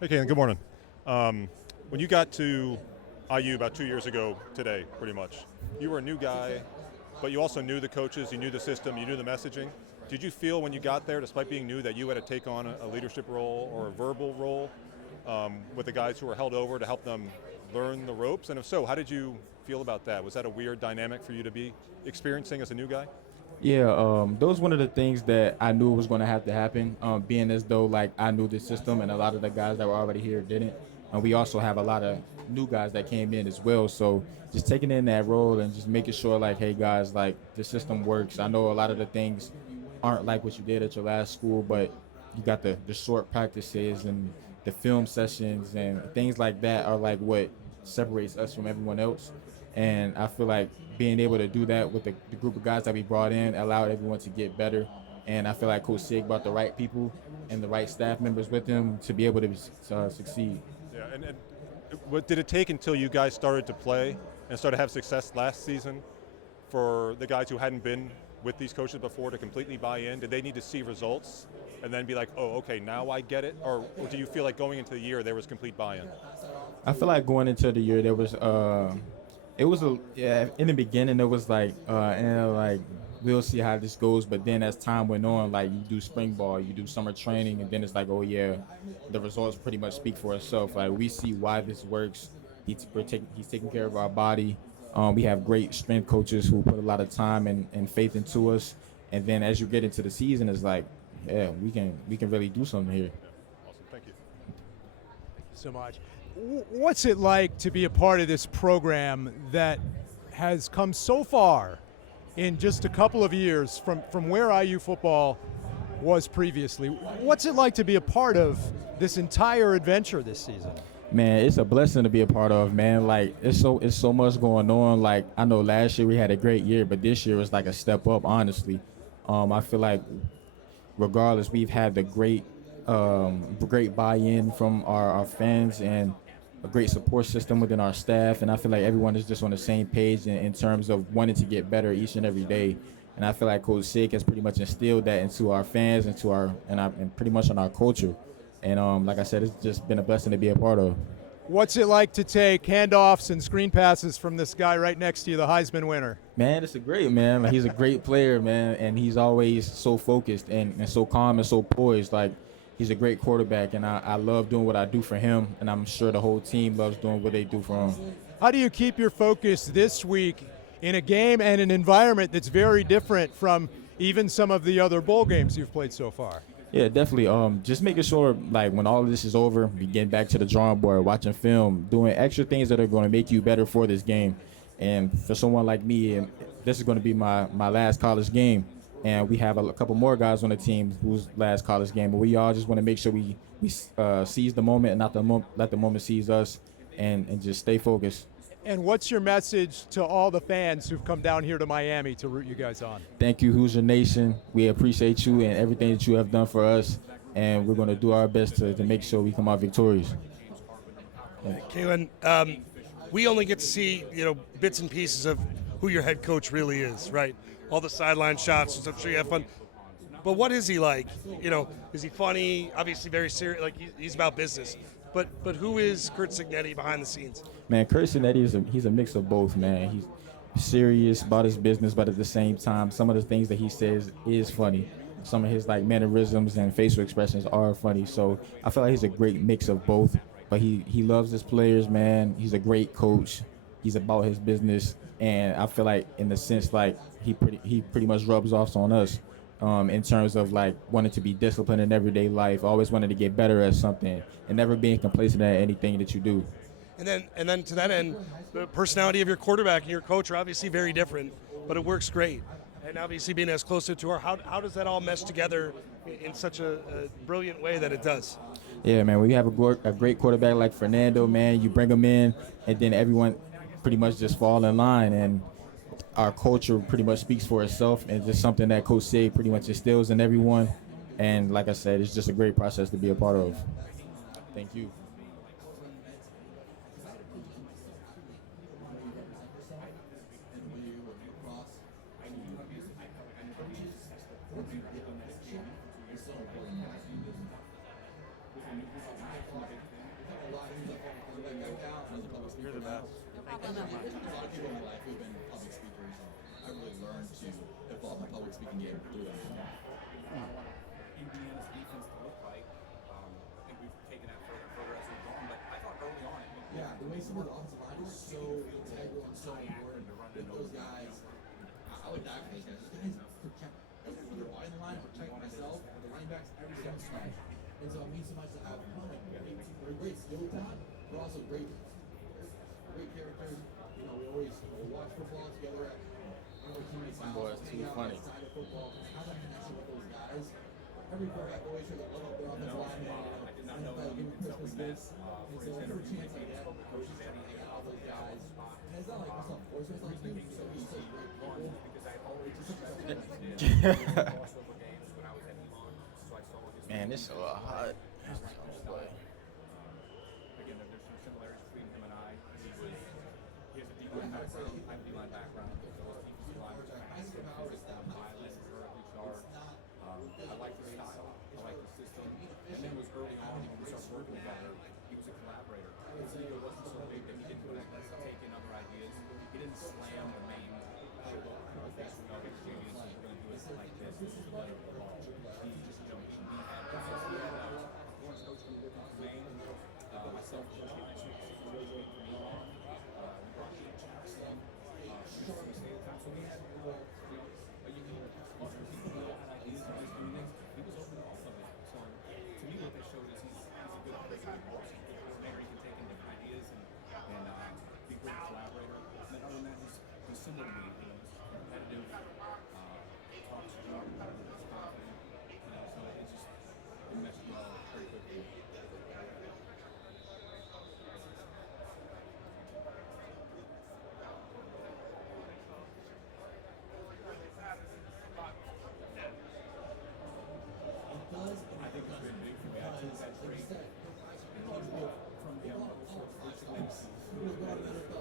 Hey, Kaelon, good morning. When you got to IU about 2 years ago today, pretty much, you were a new guy, but you also knew the coaches, you knew the system, you knew the messaging. Did you feel when you got there, despite being new, that you had to take on a leadership role or a verbal role with the guys who were held over to help them learn the ropes? And if so, how did you feel about that? Was that a weird dynamic for you to be experiencing as a new guy? Yeah, that was one of the things that I knew was going to have to happen, being as though like I knew the system and a lot of the guys that were already here didn't. And we also have a lot of new guys that came in as well. So just taking in that role and just making sure like, hey guys, like the system works. I know a lot of the things aren't like what you did at your last school, but you got the short practices and the film sessions and things like that are like what separates us from everyone else. And I feel like being able to do that with the group of guys that we brought in allowed everyone to get better. And I feel like Coach Sig brought the right people and the right staff members with him to be able to succeed. Yeah, and what did it take until you guys started to play and started to have success last season for the guys who hadn't been with these coaches before to completely buy in? Did they need to see results and then be like, oh, okay, now I get it? Or do you feel like going into the year there was complete buy-in? I feel like going into the year there was in the beginning it was like we'll see how this goes, but then as time went on, like you do spring ball, you do summer training, and then it's like, oh yeah, the results pretty much speak for itself. Like we see why this works. He's taking care of our body. We have great strength coaches who put a lot of time and faith into us. And then as you get into the season, it's like, yeah, we can really do something here. Awesome, thank you. Thank you so much. What's it like to be a part of this program that has come so far in just a couple of years from where IU football was previously? What's it like to be a part of this entire adventure this season? Man, it's a blessing to be a part of, man. Like it's so much going on. Like I know last year we had a great year, but this year was like a step up, honestly. I feel like regardless, we've had the great buy-in from our fans and a great support system within our staff, and I feel like everyone is just on the same page in terms of wanting to get better each and every day. And I feel like Coach Sig has pretty much instilled that into our fans and pretty much on our culture. And like I said, it's just been a blessing to be a part of. What's it like to take handoffs and screen passes from this guy right next to you, the Heisman winner? Man, it's a great man. Like, he's a great player, man, and he's always so focused and so calm and so poised. Like, he's a great quarterback, and I love doing what I do for him, and I'm sure the whole team loves doing what they do for him. How do you keep your focus this week in a game and an environment that's very different from even some of the other bowl games you've played so far? Yeah, definitely. Just making sure, like, when all of this is over, we get back to the drawing board, watching film, doing extra things that are going to make you better for this game. And for someone like me, this is going to be my last college game. And we have a couple more guys on the team whose last college game. But we all just want to make sure we seize the moment and not let the moment seize us and just stay focused. And what's your message to all the fans who've come down here to Miami to root you guys on? Thank you, Hoosier Nation. We appreciate you and everything that you have done for us. And we're going to do our best to make sure we come out victorious. Kaelon, we only get to see bits and pieces of who your head coach really is, right? All the sideline shots, which I'm sure you have fun. But what is he like? Is he funny? Obviously very serious. Like he's about business. But who is Curt Cignetti behind the scenes? Man, Curt Cignetti he's a mix of both, man. He's serious about his business, but at the same time, some of the things that he says is funny. Some of his mannerisms and facial expressions are funny. So I feel like he's a great mix of both. But he loves his players, man. He's a great coach. He's about his business, and I feel like in the sense he pretty much rubs off on us. In terms of wanting to be disciplined in everyday life, always wanting to get better at something, and never being complacent at anything that you do. And then to that end, the personality of your quarterback and your coach are obviously very different, but it works great. And obviously being as close to her, how does that all mesh together in such a brilliant way that it does? Yeah, man, when you have a great quarterback like Fernando, man, you bring him in, and then everyone pretty much just fall in line, and our culture pretty much speaks for itself, and it's just something that Coach Sig pretty much instills in everyone. And like I said, it's just a great process to be a part of. Thank you. You're the best. I really learned to evolve my public speaking game through them. Indiana's defense to look like. I think we've taken that further as we've gone, but I thought early on it. Yeah, the way some of the offensive line is so integral and so important to run those guys. I would die for those guys. Those guys protect whether wide line or protect myself or the running backs every step of the way. And so it means so much to have they're great skill talent, but also great characters. You know, we always watch football together at Some boys too funny. outside of football. Have that connection with those guys. Every quarterback always tries to love up their offensive line. I did not know that give them Christmas gifts. And so every chance I get, coaches trying to hang out with those guys. And it's not like it's not forced. It's like being so he's such great people. Because I always Man, this is a lot hot. Again, there's some similarities between him and I. He has a D-line background. I have a D-line background. So his defensive line was fast, violent, vertically sharp. I like the style. I like the system. And then it was early on when we started working together. He was a collaborator. His ego wasn't so big that he didn't want to take in other ideas. He didn't slam the main ship. That's what we always do. We're going to do it like this. This is the letter of the law. He just, he had Lawrence coach from Maine. Myself, Coach next week, really great for me. We brought in Jackson, Sean, we stayed at the time. So we had, a unique people that had ideas and was doing things. He was open to all of it. So to me, what that showed is he's a good person. He's a mayor, he can take in different ideas and be a great collaborator. And then other than that, he's similar to me. You know, he's competitive, talks sharp, he's confident. You know, so it's just, it meshed well very quickly.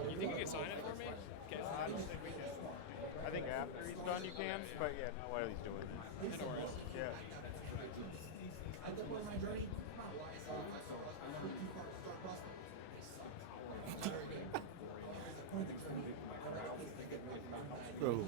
You think you can sign it for me? Okay. I don't think we can. I think after he's done you can, but yeah, not while he's doing it. No worries. Yeah. Bro.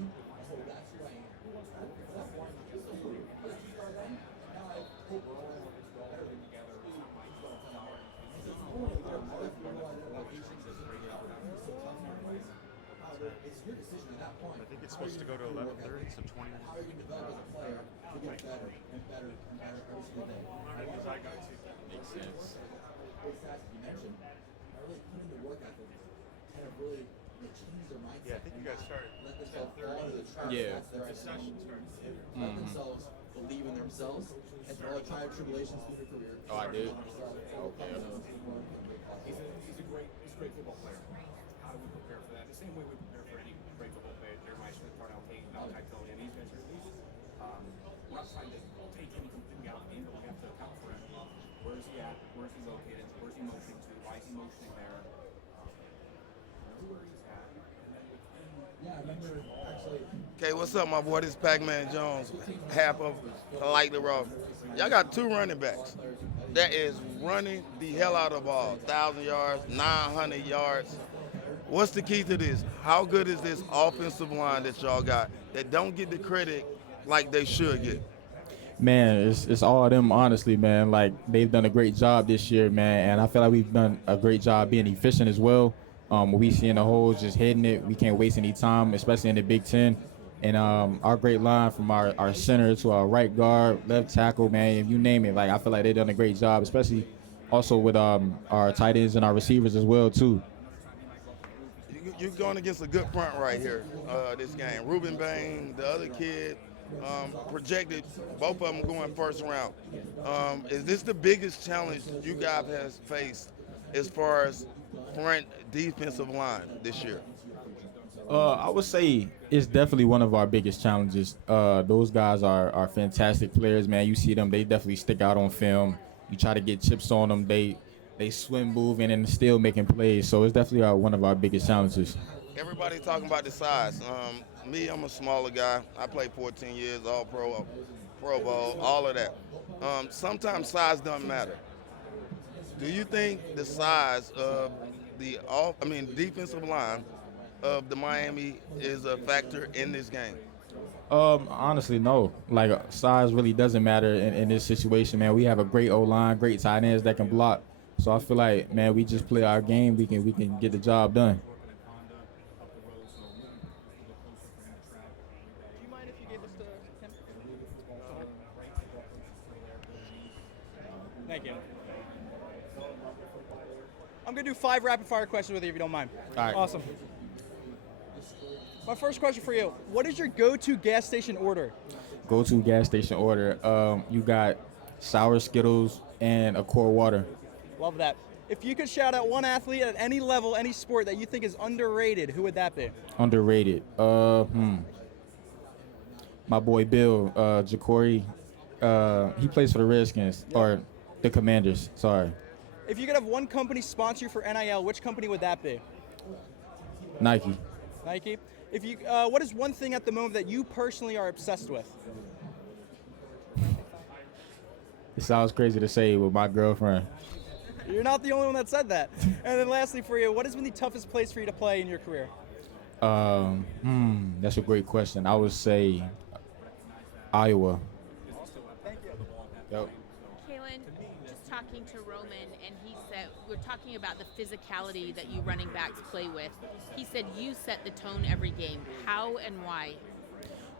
It's your decision at that point. I think it's supposed to go to 11:30, so 20 minutes. How are you going to develop as a player to get better and better and better every single day? Because I got to. Makes sense. Those stats you mentioned are really put into work ethic and have really changed their mindset. Yeah, I think you guys started. Let themselves fall into the trap. Yeah. That's their identity. Let themselves believe in themselves and through all the trial tribulations through their career. Oh, I did? Okay. He's a great football player. How do we prepare for that? The same way we prepare for any great football player. Jeremiah Smith, Darnell Hayes, Malachi Tony, and these guys are elite. We're not trying to take anything out of him, but we have to account for him. Where is he at? Where is he located? Where is he motioning to? Why is he motioning there? Where he's at. Yeah, I remember actually. Okay, what's up, my boy? This is Pac-Man Jones, half of Like the Raw. Y'all got two running backs that is running the hell out of the ball. 1,000 yards, 900 yards. What's the key to this? How good is this offensive line that y'all got that don't get the credit like they should get? Man, it's all of them, honestly, man. Like, they've done a great job this year, man, and I feel like we've done a great job being efficient as well. We see in the holes, just hitting it. We can't waste any time, especially in the Big Ten. And our great line from our center to our right guard, left tackle, man, if you name it, like, I feel like they've done a great job, especially also with our tight ends and our receivers as well, too. You're going against a good front right here, this game. Ruben Bain, the other kid, projected both of them going first round. Is this the biggest challenge you guys have faced as far as front defensive line this year? I would say it's definitely one of our biggest challenges. Those guys are fantastic players, man. You see them, they definitely stick out on film. You try to get chips on them, they swim moving and still making plays. So it's definitely one of our biggest challenges. Everybody talking about the size. Me, I'm a smaller guy. I played 14 years, all pro, Pro Bowl, all of that. Sometimes size doesn't matter. Do you think the size of defensive line of the Miami is a factor in this game? Honestly, no. Like size really doesn't matter in this situation, man. We have a great O line, great tight ends that can block. So I feel like, man, we just play our game. We can get the job done. Thank you. I'm going to do 5 rapid-fire questions with you if you don't mind. All right. Awesome. My first question for you, what is your go-to gas station order? Go-to gas station order. You got sour Skittles and a core water. Love that. If you could shout out one athlete at any level, any sport that you think is underrated, who would that be? Underrated. My boy Bill Jacory. He plays for the Redskins or the Commanders. Sorry. If you could have one company sponsor you for NIL, which company would that be? Nike. Nike. If you, what is one thing at the moment that you personally are obsessed with? It sounds crazy to say with my girlfriend. You're not the only one that said that. And then lastly for you, what has been the toughest place for you to play in your career? That's a great question. I would say Iowa. Thank you. Yep. Kaelon, just talking to Roman, and he said, we're talking about the physicality that you running backs play with. He said you set the tone every game. How and why?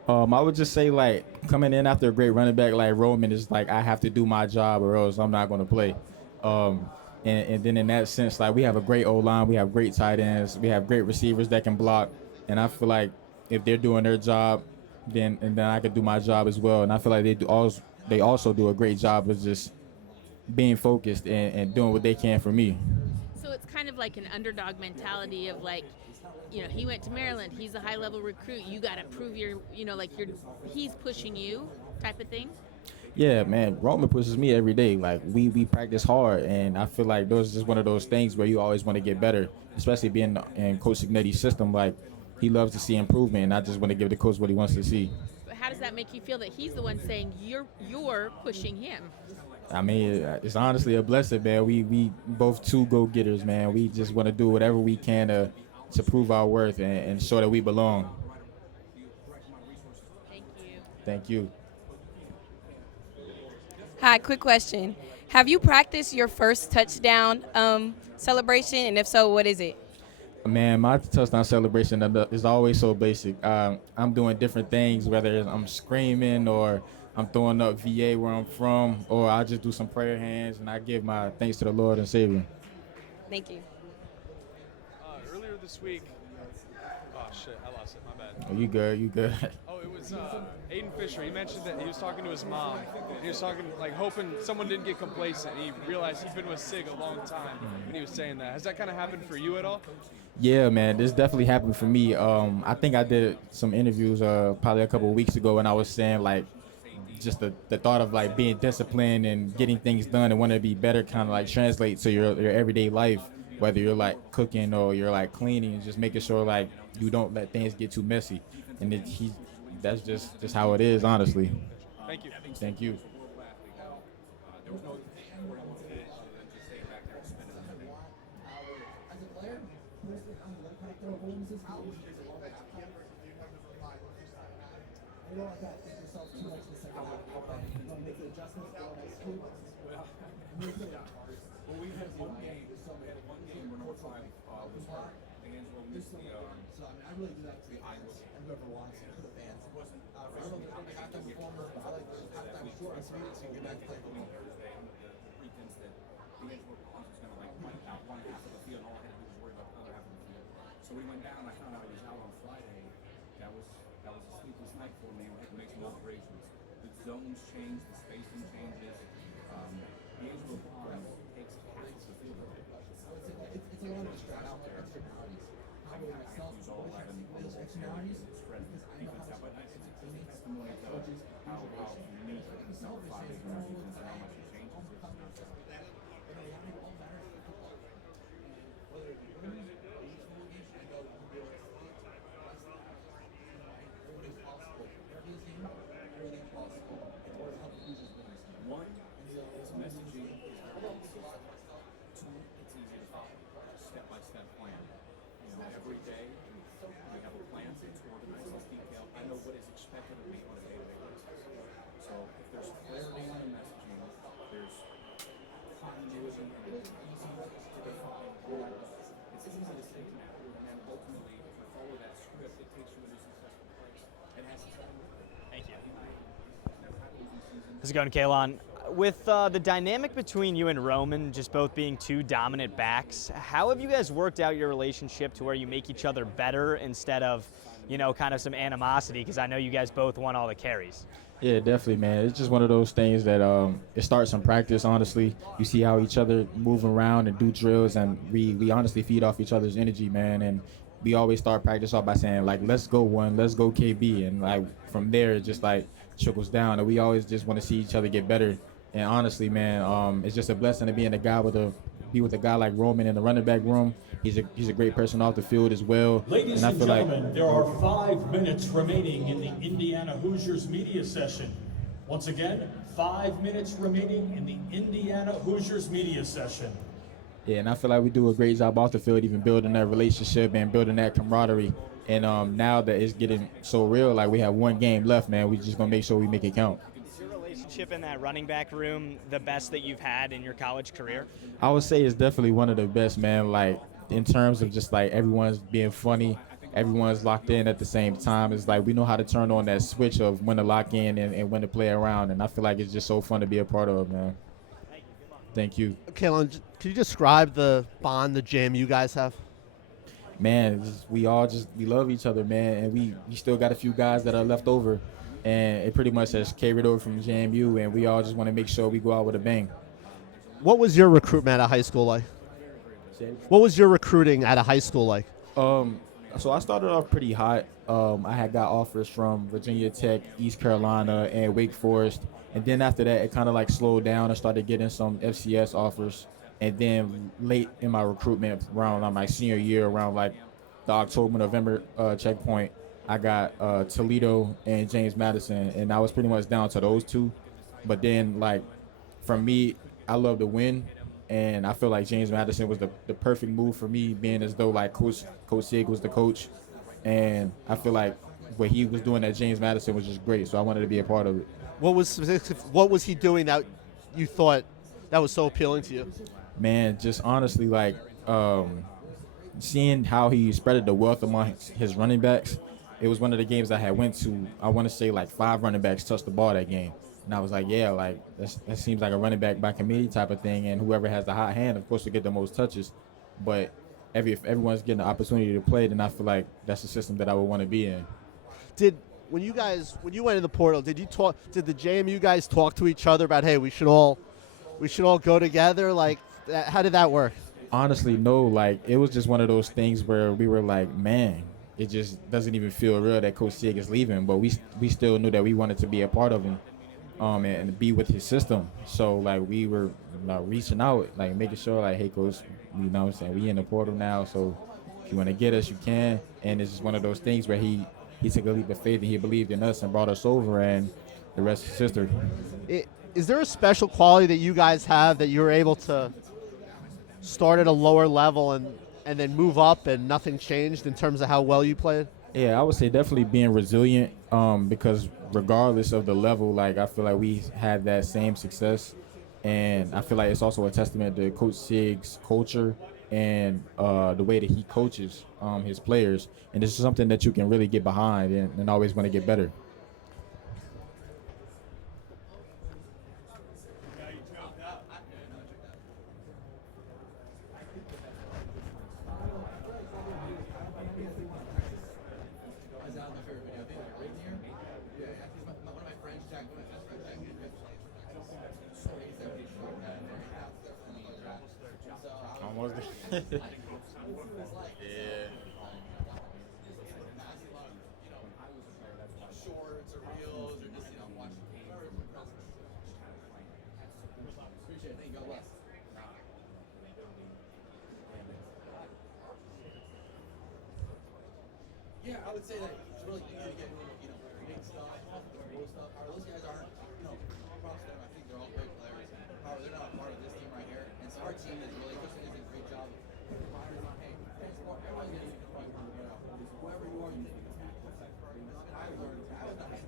I would just say, like, coming in after a great running back like Roman is like, I have to do my job or else I'm not going to play. And then in that sense, like, we have a great O-line, we have great tight ends, we have great receivers that can block. And I feel like if they're doing their job, then I can do my job as well. And I feel like they also do a great job of just being focused and doing what they can for me. So it's kind of like an underdog mentality of like, you know, he went to Maryland, he's a high-level recruit, you got to prove he's pushing you type of thing? Yeah, man, Roman pushes me every day. Like, we practice hard, and I feel like those is just one of those things where you always want to get better, especially being in Coach Signetti's system. Like, he loves to see improvement, and I just want to give the coach what he wants to see. But how does that make you feel that he's the one saying you're pushing him? I mean, it's honestly a blessing, man. We both two go-getters, man. We just want to do whatever we can to prove our worth and show that we belong. Thank you. Thank you. Hi, quick question. Have you practiced your first touchdown celebration? And if so, what is it? Man, my touchdown celebration is always so basic. I'm doing different things, whether I'm screaming or I'm throwing up VA where I'm from, or I just do some prayer hands and I give my thanks to the Lord and Savior. Thank you. Earlier this week, oh shit, I lost it, my bad. Oh, you good, you good. Oh, it was Aiden Fisher. He mentioned that he was talking to his mom. He was talking, like, hoping someone didn't get complacent. He realized he'd been with Sig a long time when he was saying that. Has that kind of happened for you at all? Yeah, man, this definitely happened for me. I think I did some interviews probably a couple of weeks ago, and I was saying, like, just the thought of, like, being disciplined and getting things done and wanting to be better kind of, like, translate to your everyday life, whether you're, like, cooking or you're, like, cleaning, just making sure, like, you don't let things get too messy. And that's just how it is, honestly. Thank you. Thank you. Well, we had one game, so we had one game where North Line was hurt. Angelo missed the so I really do that to whoever wants it, for the fans. It wasn't I don't know the halftime performer, but I like the halftime short so you can get back to play football. Thursday under the pretense that D'Angelo was gonna like wipe out one half of the field, and all I had to do was worry about the other half of the field. So we went down and I found out he was out on Friday. That was a sleepless night for me. We had to make some alterations. The zones changed, the spacing changes. D'Angelo takes half the field. It's a lot of distraction out there. use all 11 spread defense out, but I think it's testimony to how unique and simplified is our defense and how much it changes. One is messaging is very easy. Two, it's easy to follow. Step-by-step plan. Every day we have a plan. It's organized, it's detailed. I know what is expected of me on a day-to-day basis. So if there's clarity in the messaging, there's continuity, and it's easy to define goals. It's easy to stick to that. And then ultimately, if you follow that script, it takes you into a successful place. It has to start with it. Thank you. How's it going, Kaelon? With the dynamic between you and Roman just both being two dominant backs, how have you guys worked out your relationship to where you make each other better instead of, kind of some animosity? Because I know you guys both won all the carries. Yeah, definitely, man. It's just one of those things that it starts in practice, honestly. You see how each other move around and do drills, and we honestly feed off each other's energy, man. And we always start practice off by saying, like, let's go one, let's go KB. And, like, from there, it just, like, trickles down. And we always just want to see each other get better. And honestly, man, it's just a blessing to be with a guy like Roman in the running back room. He's a great person off the field as well. Ladies and I and feel gentlemen, there are 5 minutes remaining in the Indiana Hoosiers media session. Once again, 5 minutes remaining in the Indiana Hoosiers media session. Yeah, and I feel like we do a great job off the field, even building that relationship and building that camaraderie. And now that it's getting so real, like we have one game left, man, we just gonna make sure we make it count. Is your relationship in that running back room the best that you've had in your college career? I would say it's definitely one of the best, man. Like in terms of just like everyone's being funny, everyone's locked in at the same time. It's like we know how to turn on that switch of when to lock in and when to play around. And I feel like it's just so fun to be a part of, man. Thank you. Kaelon, can you describe the bond, the jam you guys have? Man, we love each other, man, and we still got a few guys that are left over, and it pretty much has carried over from JMU, and we all just want to make sure we go out with a bang. What was your recruitment at a high school like? What was your recruiting at a high school like? So I started off pretty hot. I had got offers from Virginia Tech, East Carolina, and Wake Forest. And then after that, it kind of like slowed down. I started getting some FCS offers. And then late in my recruitment, around my senior year, around like the October, November checkpoint, I got Toledo and James Madison. And I was pretty much down to those two. But then, like, for me, I love to win. And I feel like James Madison was the perfect move for me, being as though like Coach Sig was the coach. And I feel like what he was doing at James Madison was just great. So I wanted to be a part of it. What was he doing that you thought that was so appealing to you? Man, just honestly, like seeing how he spread the wealth among his running backs. It was one of the games I had went to. I want to say like 5 running backs touched the ball that game. And I was like, yeah, like that seems like a running back by committee type of thing. And whoever has the hot hand, of course, will get the most touches. But if everyone's getting the opportunity to play, then I feel like that's the system that I would want to be in. When you went in the portal, did the JMU guys talk to each other about, hey, we should all go together? Like, how did that work? Honestly, no. Like, it was just one of those things where we were like, man, it just doesn't even feel real that Coach Sig is leaving. But we still knew that we wanted to be a part of him. And be with his system. So like we were reaching out, like making sure like, hey coach, you know what I'm saying, we in the portal now, so if you want to get us, you can. And it's just one of those things where he took a leap of faith and he believed in us and brought us over, and the rest is history. Is there a special quality that you guys have that you're able to start at a lower level and then move up and nothing changed in terms of how well you played? Yeah, I would say definitely being resilient, because regardless of the level, like I feel like we had that same success, and I feel like it's also a testament to Coach Sig's culture and the way that he coaches his players, and this is something that you can really get behind and always want to get better. Yeah, I would say that it's really easy to get, big stuff, low stuff. However, those guys aren't, props to them. I think they're all great players. However, they're not a part of this team right here. And so our team is really, Coach does a great job. Hey, everyone's going to whoever you are, you need to be I learned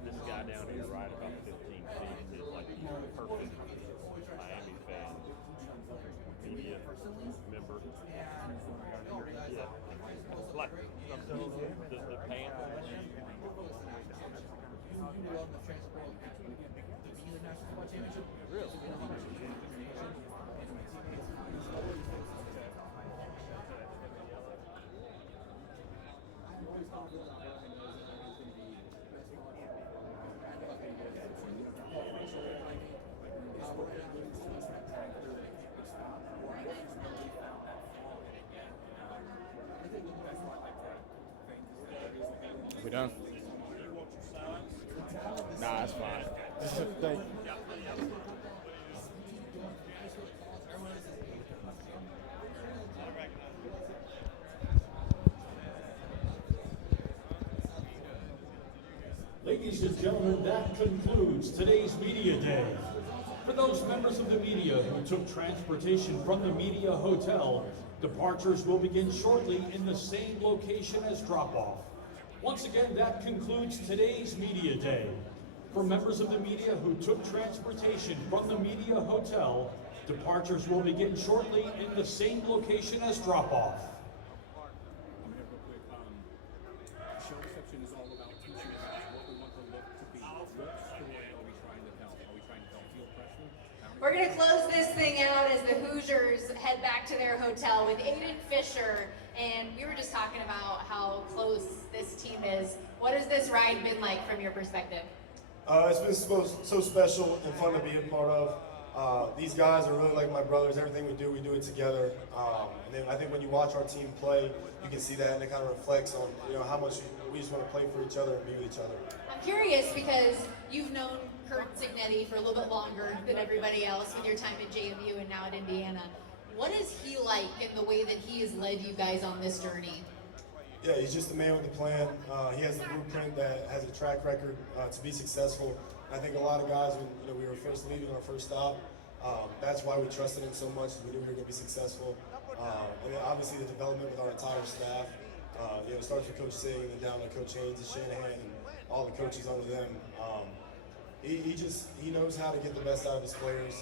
This guy down here, right about 15 feet, is like the perfect Miami fan, media member. Yeah. Like the pants. Really? We done? Nah, that's fine. Thank you. Ladies and gentlemen, that concludes today's Media Day. For those members of the media who took transportation from the Media Hotel, departures will begin shortly in the same location as drop-off. Once again, that concludes today's Media Day. For members of the media who took transportation from the Media Hotel, departures will begin shortly in the same location as drop-off. Show reception is all about teaching us what we want the look to be. What story are we trying to tell? Are we trying to tell field pressure? We're going to close this thing out as the Hoosiers head back to their hotel with Aiden Fisher. And we were just talking about how close this team is. What has this ride been like from your perspective? It's been so special and fun to be a part of. These guys are really like my brothers. Everything we do it together. And then I think when you watch our team play, you can see that, and it kind of reflects on how much we just want to play for each other and be with each other. I'm curious because you've known Kurt Signetti for a little bit longer than everybody else with your time at JMU and now at Indiana. What is he like in the way that he has led you guys on this journey? Yeah, he's just a man with a plan. He has the blueprint that has a track record to be successful. I think a lot of guys, when we were first leaving our first stop, that's why we trusted him so much. We knew we were going to be successful. And then obviously the development with our entire staff. It starts with Coach Sig and then down to Coach Haynes and Shanahan and all the coaches under them. He knows how to get the best out of his players.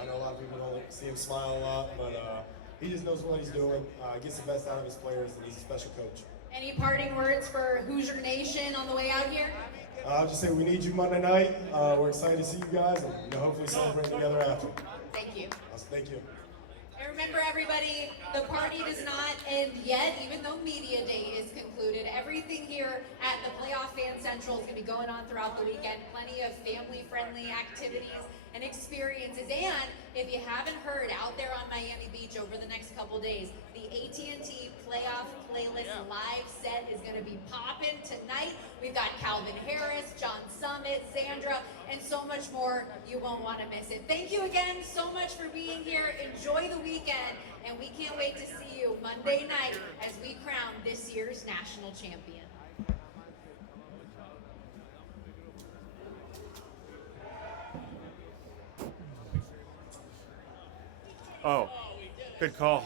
I know a lot of people don't see him smile a lot, but he just knows what he's doing, gets the best out of his players, and he's a special coach. Any parting words for Hoosier Nation on the way out here? I'll just say we need you Monday night. We're excited to see you guys, and hopefully celebrate together after. Thank you. Thank you. And remember, everybody, the party does not end yet, even though Media Day is concluded. Everything here at the Playoff Fan Central is going to be going on throughout the weekend. Plenty of family-friendly activities and experiences. And if you haven't heard, out there on Miami Beach over the next couple days, the AT&T Playoff Playlist live set is going to be popping tonight. We've got Calvin Harris, John Summit, Sandra, and so much more. You won't want to miss it. Thank you again so much for being here. Enjoy the weekend, and we can't wait to see you Monday night as we crown this year's national champion. Oh, good call.